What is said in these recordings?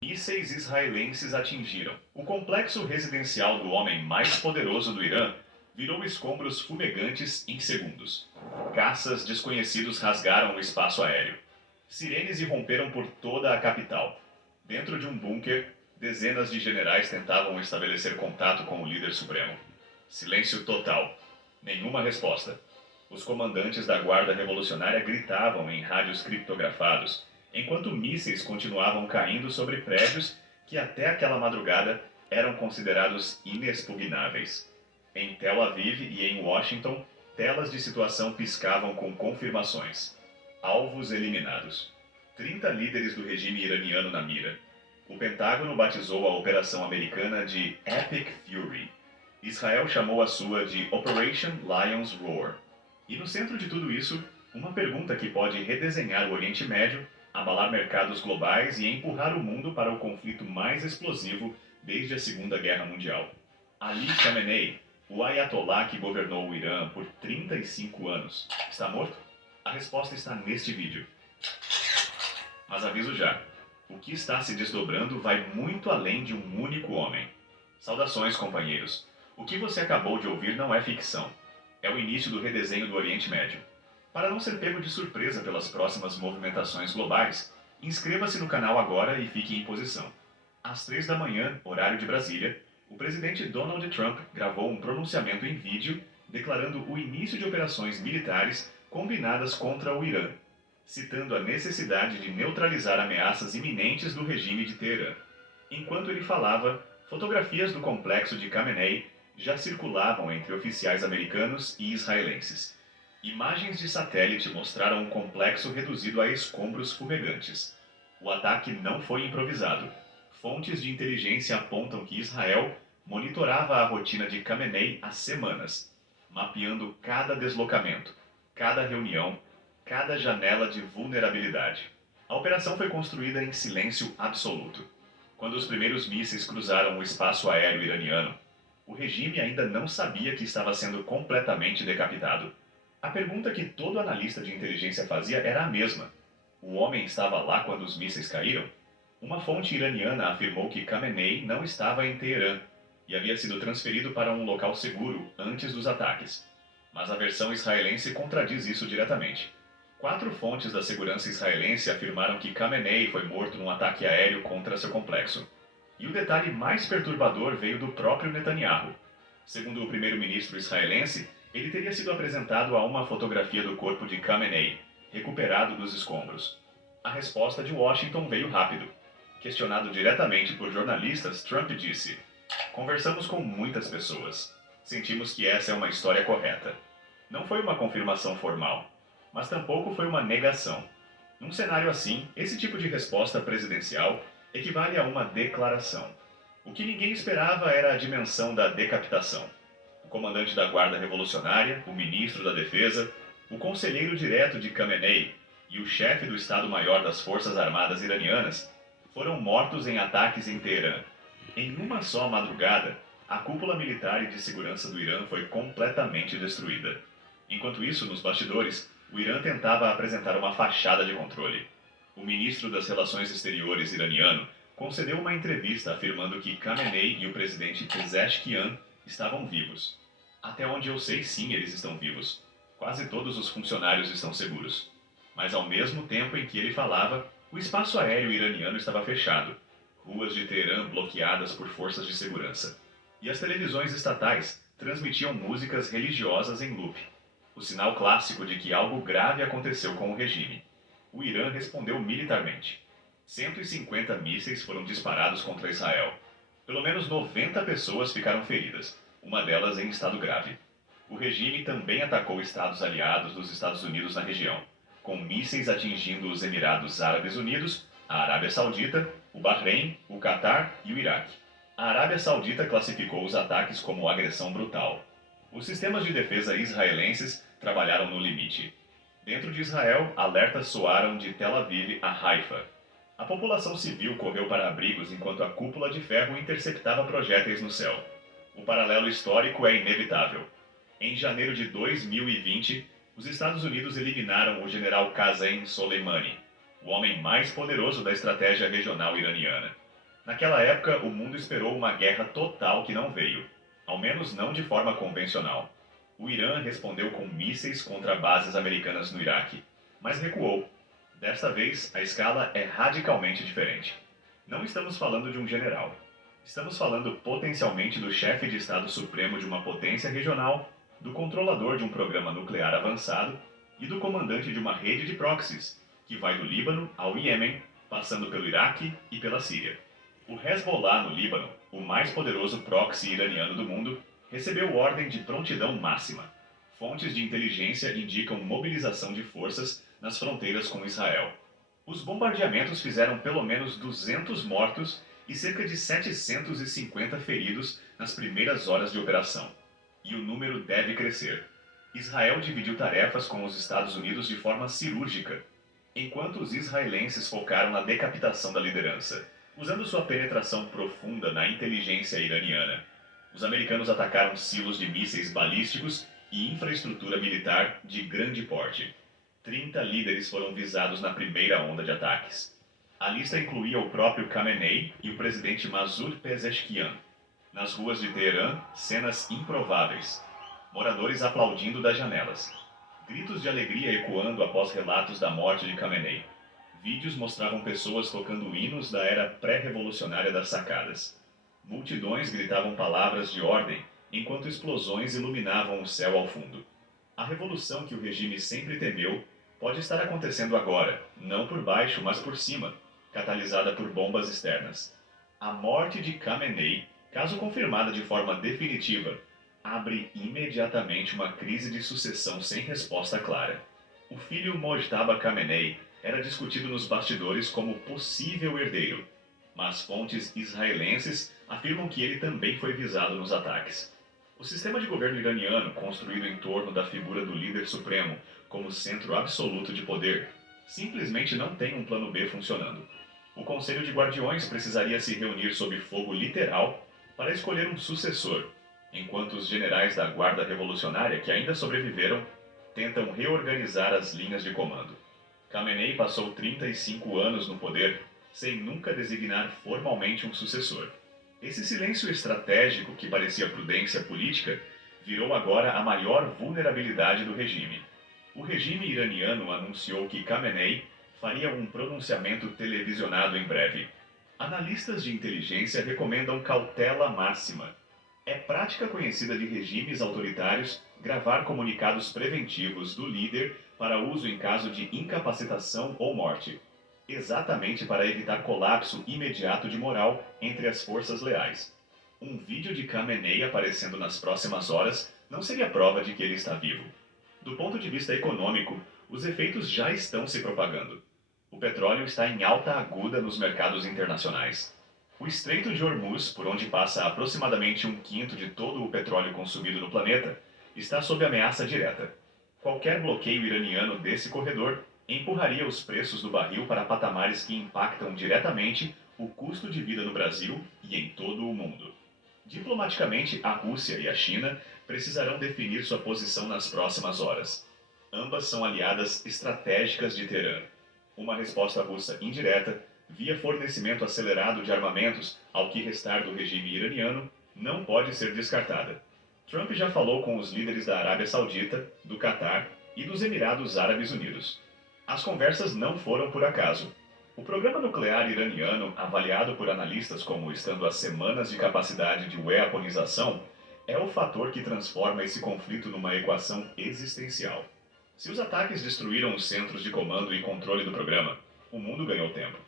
Mísseis israelenses atingiram. O complexo residencial do homem mais poderoso do Irã virou escombros fumegantes em segundos. Caças desconhecidos rasgaram o espaço aéreo. Sirenes irromperam por toda a capital. Dentro de um bunker, dezenas de generais tentavam estabelecer contato com o líder supremo. Silêncio total. Nenhuma resposta. Os comandantes da Guarda Revolucionária gritavam em rádios criptografados, enquanto mísseis continuavam caindo sobre prédios que até aquela madrugada eram considerados inexpugnáveis. Em Tel Aviv e em Washington, telas de situação piscavam com confirmações. Alvos eliminados. 30 líderes do regime iraniano na mira. O Pentágono batizou a operação americana de Epic Fury. Israel chamou a sua de Operation Lion's Roar. E no centro de tudo isso, uma pergunta que pode redesenhar o Oriente Médio, abalar mercados globais e empurrar o mundo para o conflito mais explosivo desde a Segunda Guerra Mundial. Ali Khamenei, o ayatolá que governou o Irã por 35 anos, está morto? A resposta está neste vídeo. Mas aviso já, o que está se desdobrando vai muito além de um único homem. Saudações, companheiros. O que você acabou de ouvir não é ficção. É o início do redesenho do Oriente Médio. Para não ser pego de surpresa pelas próximas movimentações globais, inscreva-se no canal agora e fique em posição. Às 3 da manhã, horário de Brasília, o presidente Donald Trump gravou um pronunciamento em vídeo declarando o início de operações militares combinadas contra o Irã, citando a necessidade de neutralizar ameaças iminentes do regime de Teherã. Enquanto ele falava, fotografias do complexo de Khamenei já circulavam entre oficiais americanos e israelenses. Imagens de satélite mostraram um complexo reduzido a escombros fumegantes. O ataque não foi improvisado. Fontes de inteligência apontam que Israel monitorava a rotina de Khamenei há semanas, mapeando cada deslocamento, cada reunião, cada janela de vulnerabilidade. A operação foi construída em silêncio absoluto. Quando os primeiros mísseis cruzaram o espaço aéreo iraniano, o regime ainda não sabia que estava sendo completamente decapitado. A pergunta que todo analista de inteligência fazia era a mesma. O homem estava lá quando os mísseis caíram? Uma fonte iraniana afirmou que Khamenei não estava em Teherã e havia sido transferido para um local seguro antes dos ataques. Mas a versão israelense contradiz isso diretamente. 4 fontes da segurança israelense afirmaram que Khamenei foi morto num ataque aéreo contra seu complexo. E o detalhe mais perturbador veio do próprio Netanyahu. Segundo o primeiro-ministro israelense, ele teria sido apresentado a uma fotografia do corpo de Khamenei, recuperado dos escombros. A resposta de Washington veio rápido. Questionado diretamente por jornalistas, Trump disse: "Conversamos com muitas pessoas. Sentimos que essa é uma história correta." Não foi uma confirmação formal, mas tampouco foi uma negação. Num cenário assim, esse tipo de resposta presidencial equivale a uma declaração. O que ninguém esperava era a dimensão da decapitação. O comandante da Guarda Revolucionária, o ministro da Defesa, o conselheiro direto de Khamenei e o chefe do Estado-Maior das Forças Armadas iranianas foram mortos em ataques em Teherã. Em uma só madrugada, a cúpula militar e de segurança do Irã foi completamente destruída. Enquanto isso, nos bastidores, o Irã tentava apresentar uma fachada de controle. O ministro das Relações Exteriores iraniano concedeu uma entrevista afirmando que Khamenei e o presidente Pezeshkian estavam vivos. Até onde eu sei, sim, eles estão vivos. Quase todos os funcionários estão seguros. Mas ao mesmo tempo em que ele falava, o espaço aéreo iraniano estava fechado, ruas de Teherã bloqueadas por forças de segurança. E as televisões estatais transmitiam músicas religiosas em loop. O sinal clássico de que algo grave aconteceu com o regime. O Irã respondeu militarmente. 150 mísseis foram disparados contra Israel. Pelo menos 90 pessoas ficaram feridas, uma delas em estado grave. O regime também atacou estados aliados dos Estados Unidos na região, com mísseis atingindo os Emirados Árabes Unidos, a Arábia Saudita, o Bahrein, o Catar e o Iraque. A Arábia Saudita classificou os ataques como agressão brutal. Os sistemas de defesa israelenses trabalharam no limite. Dentro de Israel, alertas soaram de Tel Aviv a Haifa. A população civil correu para abrigos enquanto a cúpula de ferro interceptava projéteis no céu. O paralelo histórico é inevitável. Em janeiro de 2020, os Estados Unidos eliminaram o general Qasem Soleimani, o homem mais poderoso da estratégia regional iraniana. Naquela época, o mundo esperou uma guerra total que não veio, ao menos não de forma convencional. O Irã respondeu com mísseis contra bases americanas no Iraque, mas recuou. Desta vez, a escala é radicalmente diferente. Não estamos falando de um general. Estamos falando potencialmente do chefe de Estado Supremo de uma potência regional, do controlador de um programa nuclear avançado e do comandante de uma rede de proxies, que vai do Líbano ao Iêmen, passando pelo Iraque e pela Síria. O Hezbollah no Líbano, o mais poderoso proxy iraniano do mundo, recebeu ordem de prontidão máxima. Fontes de inteligência indicam mobilização de forças nas fronteiras com Israel. Os bombardeamentos fizeram pelo menos 200 mortos e cerca de 750 feridos nas primeiras horas de operação. E o número deve crescer. Israel dividiu tarefas com os Estados Unidos de forma cirúrgica, enquanto os israelenses focaram na decapitação da liderança, usando sua penetração profunda na inteligência iraniana. Os americanos atacaram silos de mísseis balísticos e infraestrutura militar de grande porte. 30 líderes foram visados na primeira onda de ataques. A lista incluía o próprio Khamenei e o presidente Massoud Pezeshkian. Nas ruas de Teherã, cenas improváveis. Moradores aplaudindo das janelas. Gritos de alegria ecoando após relatos da morte de Khamenei. Vídeos mostravam pessoas tocando hinos da era pré-revolucionária das sacadas. Multidões gritavam palavras de ordem, enquanto explosões iluminavam o céu ao fundo. A revolução que o regime sempre temeu pode estar acontecendo agora, não por baixo, mas por cima, catalisada por bombas externas. A morte de Khamenei, caso confirmada de forma definitiva, abre imediatamente uma crise de sucessão sem resposta clara. O filho Mojtaba Khamenei era discutido nos bastidores como possível herdeiro, mas fontes israelenses afirmam que ele também foi visado nos ataques. O sistema de governo iraniano, construído em torno da figura do líder supremo como centro absoluto de poder, simplesmente não tem um plano B funcionando. O Conselho de Guardiões precisaria se reunir sob fogo literal para escolher um sucessor, enquanto os generais da Guarda Revolucionária que ainda sobreviveram tentam reorganizar as linhas de comando. Khamenei passou 35 anos no poder sem nunca designar formalmente um sucessor. Esse silêncio estratégico, que parecia prudência política, virou agora a maior vulnerabilidade do regime. O regime iraniano anunciou que Khamenei faria um pronunciamento televisionado em breve. Analistas de inteligência recomendam cautela máxima. É prática conhecida de regimes autoritários gravar comunicados preventivos do líder para uso em caso de incapacitação ou morte, exatamente para evitar colapso imediato de moral entre as forças leais. Um vídeo de Khamenei aparecendo nas próximas horas não seria prova de que ele está vivo. Do ponto de vista econômico, os efeitos já estão se propagando. O petróleo está em alta aguda nos mercados internacionais. O Estreito de Hormuz, por onde passa aproximadamente 1/5 de todo o petróleo consumido no planeta, está sob ameaça direta. Qualquer bloqueio iraniano desse corredor empurraria os preços do barril para patamares que impactam diretamente o custo de vida no Brasil e em todo o mundo. Diplomaticamente, a Rússia e a China precisarão definir sua posição nas próximas horas. Ambas são aliadas estratégicas de Teherã. Uma resposta russa indireta, via fornecimento acelerado de armamentos ao que restar do regime iraniano, não pode ser descartada. Trump já falou com os líderes da Arábia Saudita, do Catar e dos Emirados Árabes Unidos. As conversas não foram por acaso. O programa nuclear iraniano, avaliado por analistas como estando a semanas de capacidade de weaponização, é o fator que transforma esse conflito numa equação existencial. Se os ataques destruíram os centros de comando e controle do programa, o mundo ganhou tempo.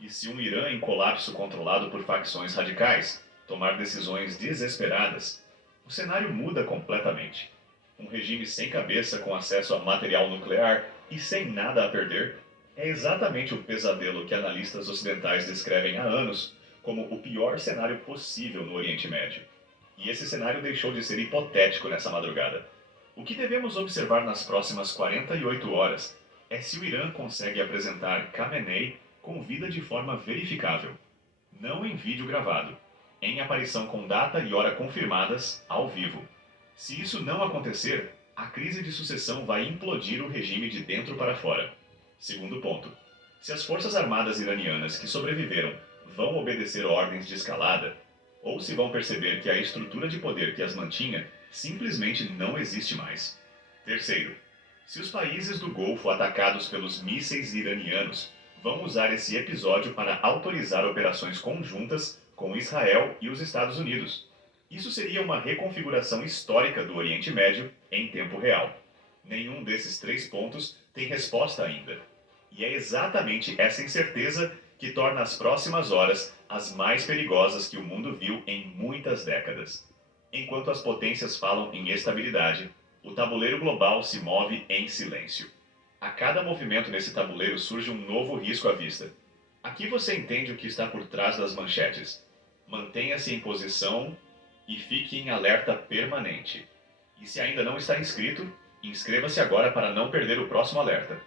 E se um Irã em colapso controlado por facções radicais tomar decisões desesperadas, o cenário muda completamente. Um regime sem cabeça com acesso a material nuclear e sem nada a perder é exatamente o pesadelo que analistas ocidentais descrevem há anos como o pior cenário possível no Oriente Médio. E esse cenário deixou de ser hipotético nessa madrugada. O que devemos observar nas próximas 48 horas é se o Irã consegue apresentar Khamenei com vida de forma verificável, não em vídeo gravado, em aparição com data e hora confirmadas, ao vivo. Se isso não acontecer, a crise de sucessão vai implodir o regime de dentro para fora. Segundo ponto. Se as forças armadas iranianas que sobreviveram vão obedecer ordens de escalada, ou se vão perceber que a estrutura de poder que as mantinha simplesmente não existe mais. Terceiro, se os países do Golfo atacados pelos mísseis iranianos vão usar esse episódio para autorizar operações conjuntas com Israel e os Estados Unidos. Isso seria uma reconfiguração histórica do Oriente Médio em tempo real. Nenhum desses três pontos tem resposta ainda. E é exatamente essa incerteza que torna as próximas horas as mais perigosas que o mundo viu em muitas décadas. Enquanto as potências falam em estabilidade, o tabuleiro global se move em silêncio. A cada movimento nesse tabuleiro surge um novo risco à vista. Aqui você entende o que está por trás das manchetes. Mantenha-se em posição e fique em alerta permanente. E se ainda não está inscrito, inscreva-se agora para não perder o próximo alerta.